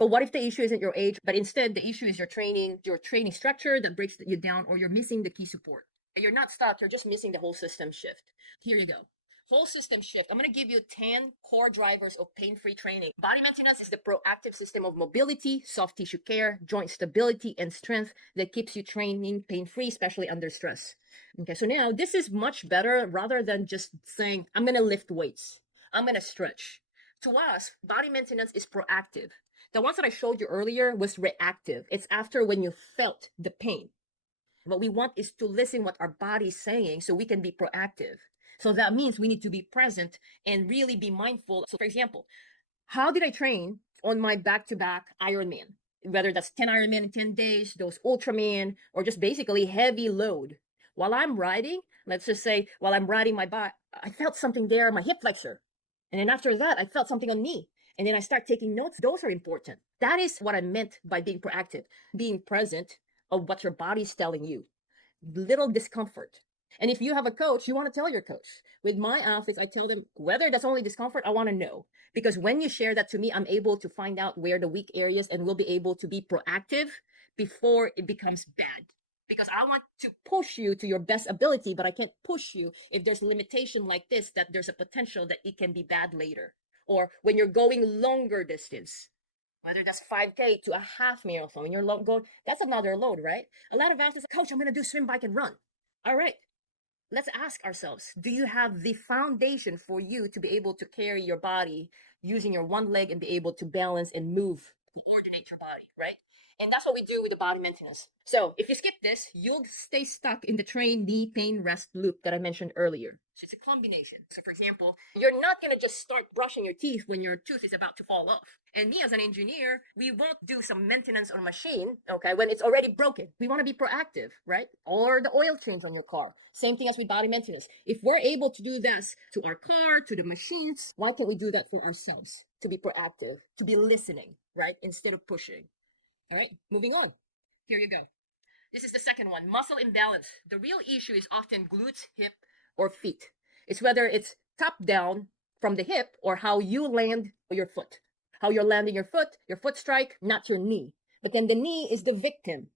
But what if the issue isn't your age, but instead the issue is your training structure that breaks you down, or you're missing the key support. You're not stuck, you're just missing the whole system shift. Here you go. Whole system shift. I'm going to give you 10 core drivers of pain-free training. Body maintenance is the proactive system of mobility, soft tissue care, joint stability, and strength that keeps you training pain-free, especially under stress. Okay, so now this is much better rather than just saying, I'm going to lift weights, I'm going to stretch. To us, body maintenance is proactive. The ones that I showed you earlier was reactive. It's after when you felt the pain. What we want is to listen what our body's saying so we can be proactive. So that means we need to be present and really be mindful. So for example, how did I train on my back-to-back Ironman? Whether that's 10 Ironman in 10 days, those Ultraman, or just basically heavy load. While I'm riding, let's just say while I'm riding my bike, I felt something there, my hip flexor. And then after that, I felt something on knee. And then I start taking notes. Those are important. That is what I meant by being proactive, being present of what your body's telling you. Little discomfort. And if you have a coach, you want to tell your coach. With my athletes, I tell them whether that's only discomfort, I want to know. Because when you share that to me, I'm able to find out where the weak areas and we'll be able to be proactive before it becomes bad. Because I want to push you to your best ability, but I can't push you if there's limitation like this, that there's a potential that it can be bad later. Or when you're going longer distance, whether that's 5K to a half marathon, when you're going, that's another load, right? A lot of athletes, coach, I'm going to do swim, bike, and run. All right. Let's ask ourselves, do you have the foundation for you to be able to carry your body using your one leg and be able to balance and move, coordinate your body, right? And that's what we do with the body maintenance. So if you skip this, you'll stay stuck in the train, knee, pain, rest loop that I mentioned earlier. So it's a combination. So for example, you're not going to just start brushing your teeth when your tooth is about to fall off. And me as an engineer, we won't do some maintenance on a machine, okay, when it's already broken. We want to be proactive, right? Or the oil change on your car. Same thing as with body maintenance. If we're able to do this to our car, to the machines, why can't we do that for ourselves? To be proactive, to be listening, right? Instead of pushing. All right, moving on. Here you go. This is the second one, muscle imbalance. The real issue is often glutes, hip, or feet. It's whether it's top down from the hip or how you land your foot. How you're landing your foot strike, not your knee. But then the knee is the victim.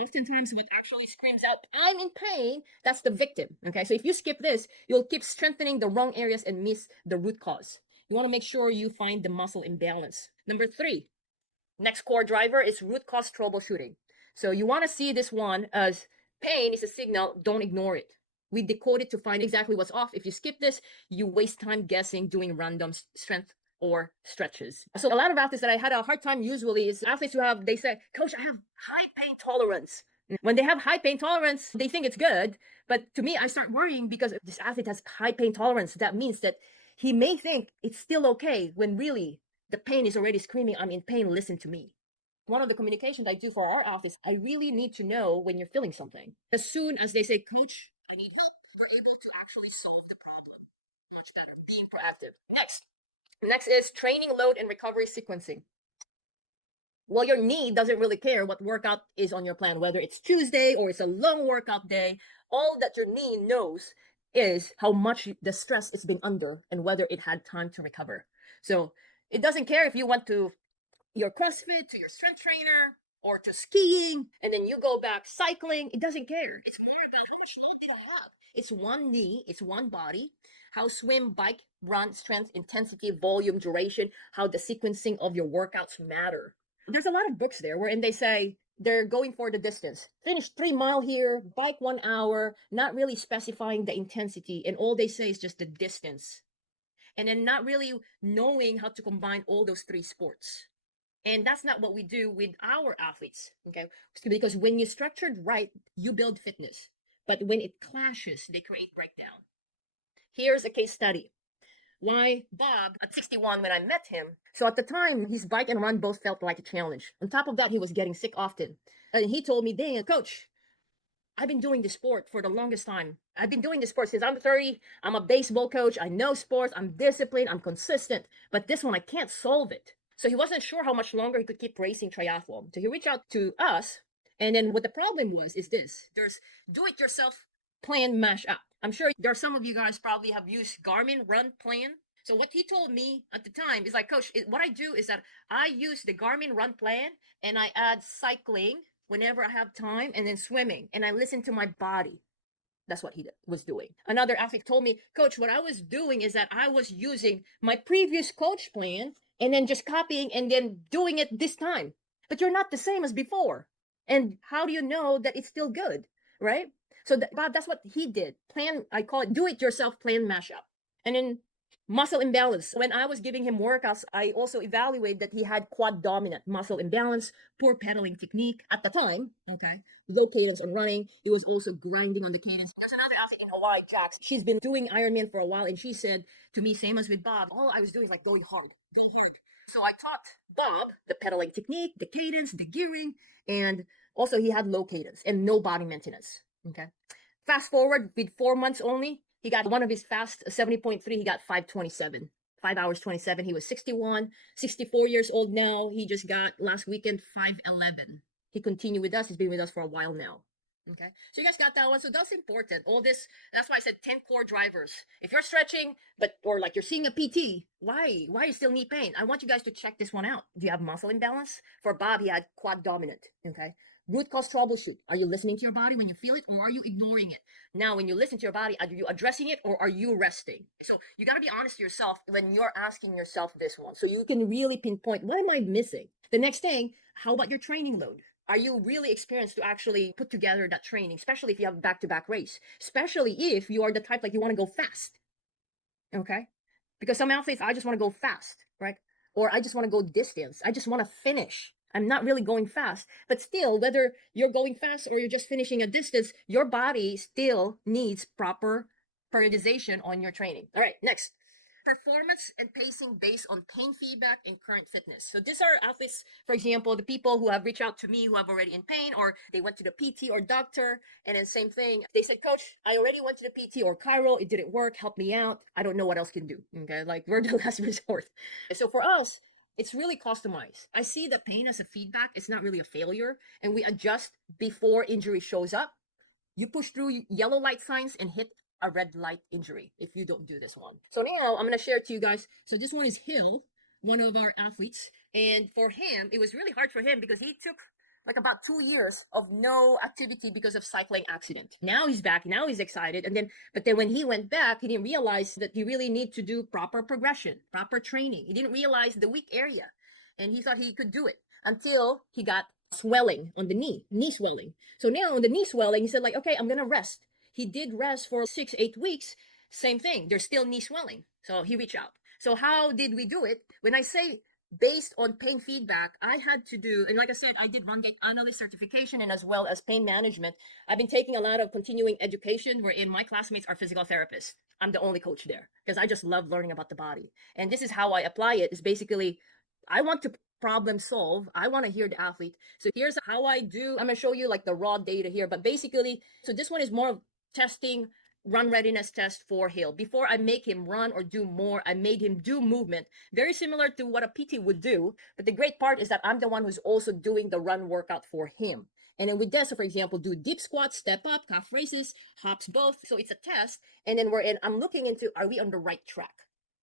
Oftentimes what actually screams out, I'm in pain, that's the victim. Okay, so if you skip this, you'll keep strengthening the wrong areas and miss the root cause. You want to make sure you find the muscle imbalance. Number 3, next core driver is root cause troubleshooting. So you want to see this one as pain is a signal, don't ignore it. We decode it to find exactly what's off. If you skip this, you waste time guessing, doing random strength or stretches. So a lot of athletes that I had a hard time usually is athletes who have, they say, coach, I have high pain tolerance. When they have high pain tolerance, they think it's good. But to me, I start worrying because this athlete has high pain tolerance. That means that he may think it's still okay when really the pain is already screaming, I'm in pain, listen to me. One of the communications I do for our office, I really need to know when you're feeling something. As soon as they say, coach, I need help, we're able to actually solve the problem. Much better. Being proactive. Next is training load and recovery sequencing. Well, your knee doesn't really care what workout is on your plan, whether it's Tuesday or it's a long workout day. All that your knee knows is how much the stress it's been under and whether it had time to recover. So it doesn't care if you went to your CrossFit, to your strength trainer, or to skiing, and then you go back cycling. It doesn't care. It's more about how much load did I have. It's one knee, it's one body. How swim, bike, run, strength, intensity, volume, duration, how the sequencing of your workouts matter. There's a lot of books there wherein they say they're going for the distance. Finish 3 mile here, bike 1 hour, not really specifying the intensity, and all they say is just the distance. And then not really knowing how to combine all those 3 sports. And that's not what we do with our athletes, okay? Because when you're structured right, you build fitness. But when it clashes, they create breakdown. Here's a case study. Why Bob, at 61 when I met him, so at the time, his bike and run both felt like a challenge. On top of that, he was getting sick often. And he told me, dang, coach, I've been doing this sport for the longest time. I've been doing this sport since I'm 30. I'm a baseball coach. I know sports. I'm disciplined. I'm consistent. But this one, I can't solve it. So he wasn't sure how much longer he could keep racing triathlon. So he reached out to us. And then what the problem was is this. There's do-it-yourself plan mash up. I'm sure there are some of you guys probably have used Garmin Run Plan. So what he told me at the time is like, Coach, what I do is that I use the Garmin Run Plan and I add cycling whenever I have time and then swimming and I listen to my body. That's what he was doing. Another athlete told me, Coach, what I was doing is that I was using my previous coach plan and then just copying and then doing it this time. But you're not the same as before. And how do you know that it's still good? Right? So Bob, that's what he did. Plan, I call it do it yourself plan mashup. And then muscle imbalance. When I was giving him workouts, I also evaluated that he had quad dominant muscle imbalance, poor pedaling technique at the time. Okay. Low cadence on running. It was also grinding on the cadence. There's another athlete in Hawaii, Jax. She's been doing Ironman for a while, and she said to me, same as with Bob, all I was doing is like going hard, go huge. So I taught Bob the pedaling technique, the cadence, the gearing, and also he had low cadence and no body maintenance. Okay. Fast forward with 4 months only, he got one of his fast 70.3. He got 5:27, 5 hours 27. He was 61, 64 years old now. He just got last weekend 5:11. He continued with us. He's been with us for a while now. Okay, so you guys got that one. So that's important. All this. That's why I said 10 core drivers. If you're stretching, but or like you're seeing a PT, why you still knee pain? I want you guys to check this one out. Do you have muscle imbalance? For Bob, he had quad dominant. Okay. Root cause troubleshoot. Are you listening to your body when you feel it, or are you ignoring it? Now, when you listen to your body, are you addressing it or are you resting? So you got to be honest to yourself when you're asking yourself this one. So you can really pinpoint, what am I missing? The next thing, how about your training load? Are you really experienced to actually put together that training, especially if you have back-to-back race, especially if you are the type like you want to go fast, okay? Because some athletes, I just want to go fast, right? Or I just want to go distance. I just want to finish. I'm not really going fast. But still, whether you're going fast or you're just finishing a distance, your body still needs proper periodization on your training. All right, next. Performance and pacing based on pain feedback and current fitness. So these are athletes, for example, the people who have reached out to me who have already in pain, or they went to the PT or doctor, and then same thing. They said, Coach, I already went to the PT or Chiro, it didn't work, help me out. I don't know what else can do. Okay, like we're the last resort. So for us, it's really customized. I see the pain as a feedback. It's not really a failure, and we adjust before injury shows up. You push through yellow light signs and hit a red light injury if you don't do this one. So now I'm going to share it to you guys. So this one is Hill, one of our athletes. And for him, it was really hard for him because he took like about 2 years of no activity because of cycling accident. Now he's back. Now he's excited. But then when he went back, he didn't realize that he really need to do proper progression, proper training. He didn't realize the weak area, and he thought he could do it until he got swelling on the knee swelling. So now on the knee swelling, he said like, okay, I'm gonna rest. He did rest for 6, 8 weeks. Same thing. There's still knee swelling. So he reached out. So how did we do it? When I say based on pain feedback, I had to do, and like I said, I did run gait analyst certification and as well as pain management. I've been taking a lot of continuing education wherein my classmates are physical therapists. I'm the only coach there because I just love learning about the body. And this is how I apply it is basically, I want to problem solve. I want to hear the athlete. So here's how I do. I'm going to show you like the raw data here, but basically, so this one is more of testing run readiness test for Hill. Before I make him run or do more, I made him do movement, very similar to what a PT would do. But the great part is that I'm the one who's also doing the run workout for him. And then with this, so for example, do deep squats, step up, calf raises, hops both. So it's a test. And then I'm looking into, are we on the right track?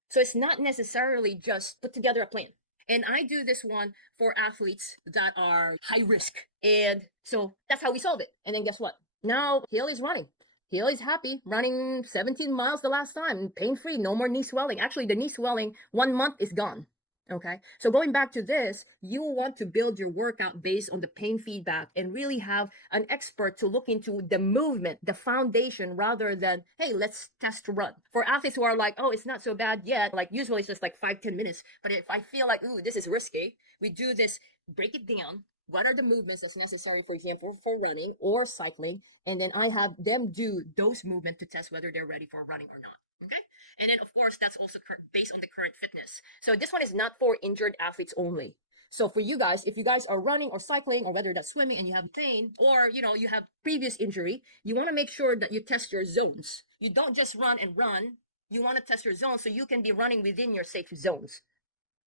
So it's not necessarily just put together a plan. And I do this one for athletes that are high risk. And so that's how we solve it. And then guess what? Now Hill is running. Hill is happy, running 17 miles the last time, pain free, no more knee swelling. Actually, the knee swelling 1 month is gone. Okay, so going back to this, you want to build your workout based on the pain feedback and really have an expert to look into the movement, the foundation, rather than, hey, let's test run. For athletes who are like, oh, it's not so bad yet, like usually it's just like 5, 10 minutes. But if I feel like, ooh, this is risky, we do this, break it down. What are the movements that's necessary, for example, for running or cycling? And then I have them do those movements to test whether they're ready for running or not. Okay. And then, of course, that's also based on the current fitness. So this one is not for injured athletes only. So for you guys, if you guys are running or cycling, or whether that's swimming and you have pain, or you have previous injury, you want to make sure that you test your zones. You don't just run and run. You want to test your zones so you can be running within your safe zones.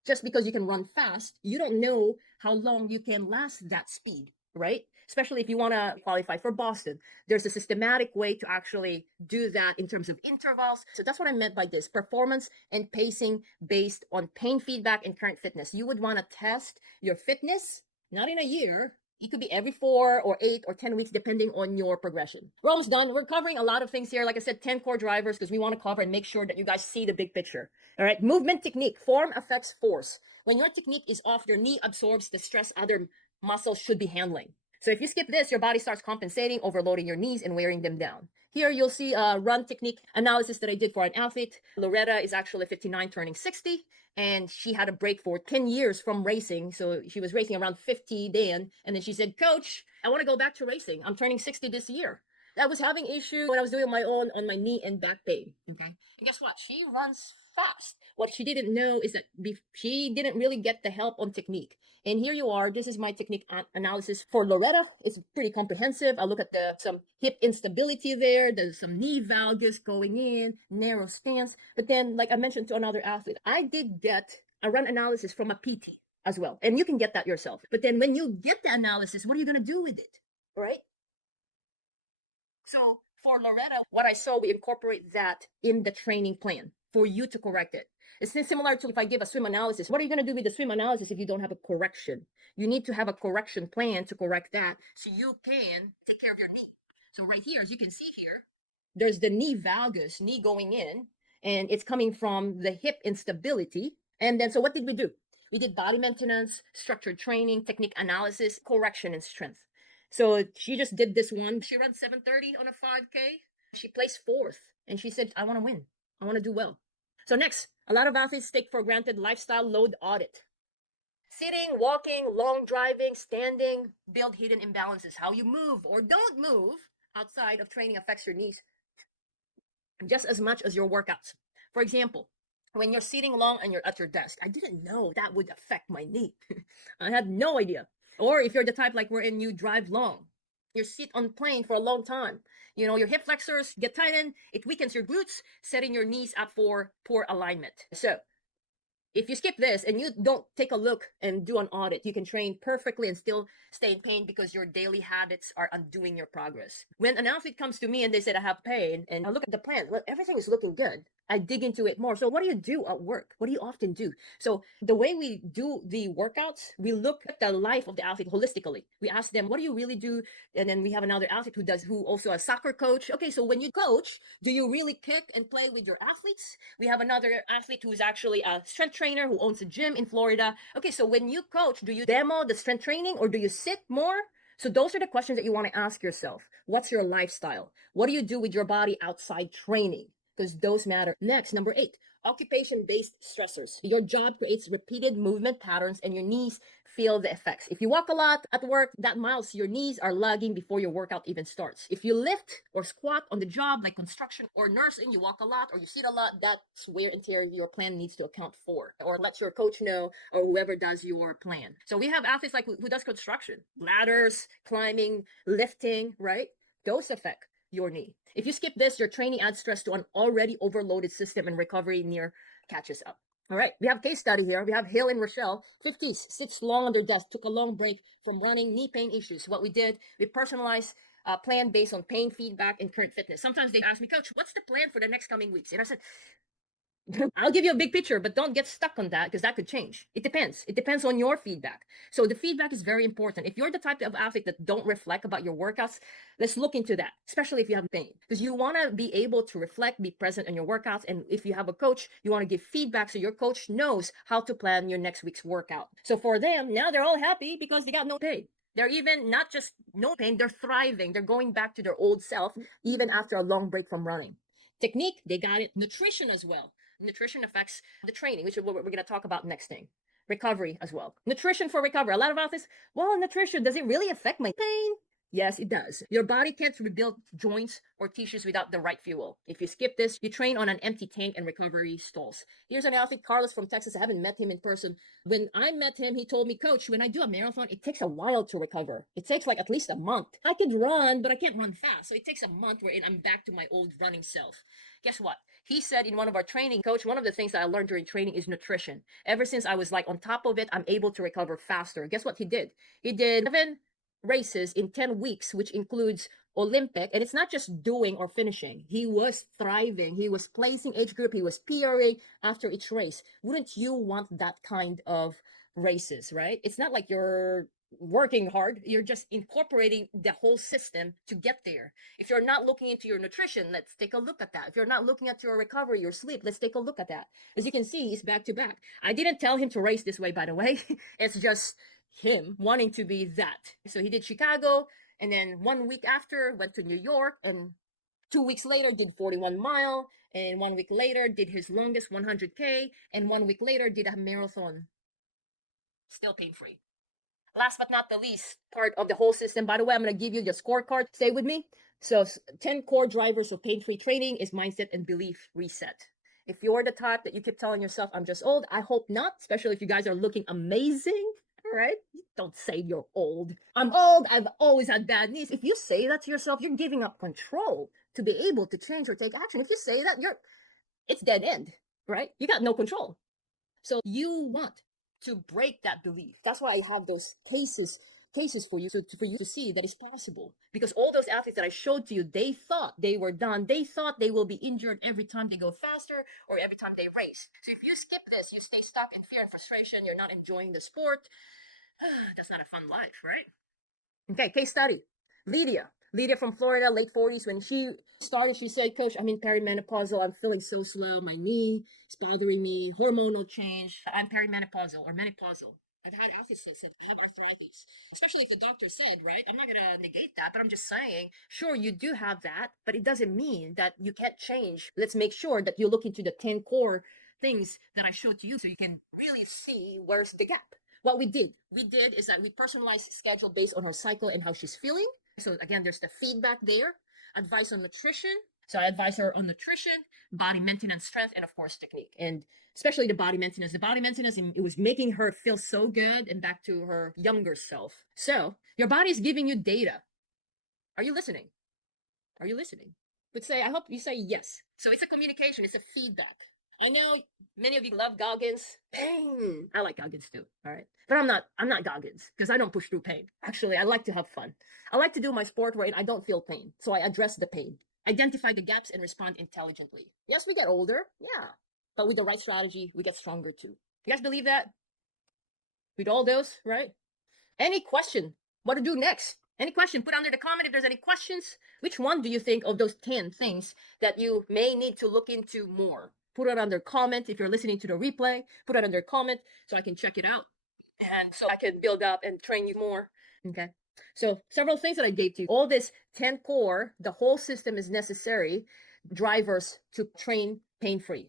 Just because you can run fast, you don't know how long you can last that speed, right? especially if you want to qualify for Boston. There's a systematic way to actually do that in terms of intervals. So that's what I meant by this performance and pacing based on pain feedback and current fitness. You would want to test your fitness, not in a year. It could be every 4 or 8 or 10 weeks, depending on your progression. We're almost done. We're covering a lot of things here. Like I said, 10 core drivers because we want to cover and make sure that you guys see the big picture. All right. Movement technique. Form affects force. When your technique is off, your knee absorbs the stress other muscles should be handling. So if you skip this, your body starts compensating, overloading your knees and wearing them down. Here you'll see a run technique analysis that I did for an athlete. Loretta is actually 59 turning 60, and she had a break for 10 years from racing. So she was racing around 50 then, and then she said, Coach, I want to go back to racing. I'm turning 60 this year. I was having issues when I was doing my own on my knee and back pain. Okay. And guess what? She runs fast. What she didn't know is that she didn't really get the help on technique. And here you are. This is my technique analysis for Loretta. It's pretty comprehensive. I look at some hip instability there. There's some knee valgus going in, narrow stance. But then, like I mentioned to another athlete, I did get a run analysis from a PT as well. And you can get that yourself. But then when you get the analysis, what are you going to do with it? Right? So for Loretta, what I saw, we incorporate that in the training plan for you to correct it. It's similar to if I give a swim analysis. What are you going to do with the swim analysis if you don't have a correction? You need to have a correction plan to correct that so you can take care of your knee. So right here, as you can see here, there's the knee valgus, knee going in, and it's coming from the hip instability. And then, so what did we do? We did body maintenance, structured training, technique analysis, correction, and strength. So she just did this one. She ran 7:30 on a 5K. She placed fourth, and she said, I want to win. I want to do well. So next, a lot of athletes take for granted lifestyle load audit. Sitting, walking, long driving, standing, build hidden imbalances. How you move or don't move outside of training affects your knees just as much as your workouts. For example, when you're sitting long and you're at your desk, I didn't know that would affect my knee. I had no idea. Or if you're the type like we're in, you drive long, you sit on plane for a long time. You know, your hip flexors get tightened, it weakens your glutes, setting your knees up for poor alignment. So if you skip this and you don't take a look and do an audit, you can train perfectly and still stay in pain because your daily habits are undoing your progress. When an athlete comes to me and they said, I have pain, and I look at the plan, well, everything is looking good. I dig into it more. So what do you do at work? What do you often do? So the way we do the workouts, we look at the life of the athlete holistically. We ask them, what do you really do? And then we have another athlete who also a soccer coach. Okay, so when you coach, do you really kick and play with your athletes? We have another athlete who's actually a strength trainer who owns a gym in Florida. Okay, so when you coach, do you demo the strength training or do you sit more? So those are the questions that you want to ask yourself. What's your lifestyle? What do you do with your body outside training? Because those matter. Next, number 8, occupation-based stressors. Your job creates repeated movement patterns and your knees feel the effects. If you walk a lot at work, that miles, your knees are lagging before your workout even starts. If you lift or squat on the job, like construction or nursing, you walk a lot or you sit a lot, that's wear and tear your plan needs to account for. Or let your coach know or whoever does your plan. So we have athletes like who does construction, ladders, climbing, lifting, right? Those affect your knee. If you skip this, your training adds stress to an already overloaded system and recovery near catches up. All right, we have case study here. We have Hill and Rochelle, 50s, sits long on their desk, took a long break from running, knee pain issues. What we did, we personalized a plan based on pain feedback and current fitness. Sometimes they ask me, Coach, what's the plan for the next coming weeks? And I said, I'll give you a big picture, but don't get stuck on that because that could change. It depends. It depends on your feedback. So the feedback is very important. If you're the type of athlete that don't reflect about your workouts, let's look into that, especially if you have pain, because you want to be able to reflect, be present in your workouts. And if you have a coach, you want to give feedback so your coach knows how to plan your next week's workout. So for them, now they're all happy because they got no pain. They're even not just no pain, they're thriving. They're going back to their old self, even after a long break from running. Technique, they got it. Nutrition as well. Nutrition affects the training, which is what we're going to talk about next thing. Recovery as well. Nutrition for recovery. A lot of athletes, well, nutrition, does it really affect my pain? Yes, it does. Your body can't rebuild joints or tissues without the right fuel. If you skip this, you train on an empty tank and recovery stalls. Here's an athlete, Carlos from Texas. I haven't met him in person. When I met him, he told me, Coach, when I do a marathon, it takes a while to recover. It takes like at least a month. I could run, but I can't run fast. So it takes a month wherein I'm back to my old running self. Guess what? He said in one of our training, Coach, one of the things that I learned during training is nutrition. Ever since I was like on top of it, I'm able to recover faster. Guess what he did? He did races in 10 weeks, which includes Olympic, and it's not just doing or finishing. He was thriving. He was placing age group. He was PRing after each race. Wouldn't you want that kind of races, right? It's not like you're working hard. You're just incorporating the whole system to get there. If you're not looking into your nutrition, let's take a look at that. If you're not looking at your recovery, your sleep, let's take a look at that. As you can see, he's back to back. I didn't tell him to race this way, by the way. It's just him wanting to be that. So he did Chicago, and then 1 week after went to New York, and 2 weeks later did 41 mile, and 1 week later did his longest 100K, and 1 week later did a marathon, still pain free. Last but not the least part of the whole system, by the way, I'm going to give you the scorecard. Stay with me. So 10 core drivers of pain-free training is mindset and belief reset. If you're the type that you keep telling yourself, I'm just old, I hope not, especially if you guys are looking amazing. All right? Don't say you're old. I'm old. I've always had bad knees. If you say that to yourself, you're giving up control to be able to change or take action. If you say that, it's dead end, right? You got no control. So you want to break that belief. That's why I have those cases for you, so for you to see that it's possible. Because all those athletes that I showed to you, they thought they were done. They thought they will be injured every time they go faster or every time they race. So if you skip this, you stay stuck in fear and frustration, you're not enjoying the sport. That's not a fun life, right? Okay, case study. Lydia from Florida, late 40s. When she started, she said, Coach, I'm in perimenopausal. I'm feeling so slow. My knee is bothering me. Hormonal change. I'm perimenopausal or menopausal. I've had athletes that said, I have arthritis. Especially if the doctor said, right? I'm not going to negate that, but I'm just saying, sure, you do have that, but it doesn't mean that you can't change. Let's make sure that you look into the 10 core things that I showed to you so you can really see where's the gap. What we did is that we personalized schedule based on her cycle and how she's feeling. So again, there's the feedback there. Advice on nutrition. So I advise her on nutrition, body maintenance, strength, and of course technique. And especially the body maintenance. The body maintenance, it was making her feel so good and back to her younger self. So your body is giving you data. Are you listening? Are you listening? But I hope you say yes. So it's a communication, it's a feedback. I know many of you love Goggins. Pain. I like Goggins too. All right. But I'm not Goggins because I don't push through pain. Actually, I like to have fun. I like to do my sport where I don't feel pain. So I address the pain, identify the gaps, and respond intelligently. Yes, we get older. Yeah. But with the right strategy, we get stronger too. You guys believe that? With all those, right? Any question? What to do next? Any question? Put under the comment if there's any questions. Which one do you think of those 10 things that you may need to look into more? Put it under comment if you're listening to the replay. Put it under comment so I can check it out. And so I can build up and train you more. Okay. So several things that I gave to you. All this 10 core, the whole system is necessary drivers to train pain-free.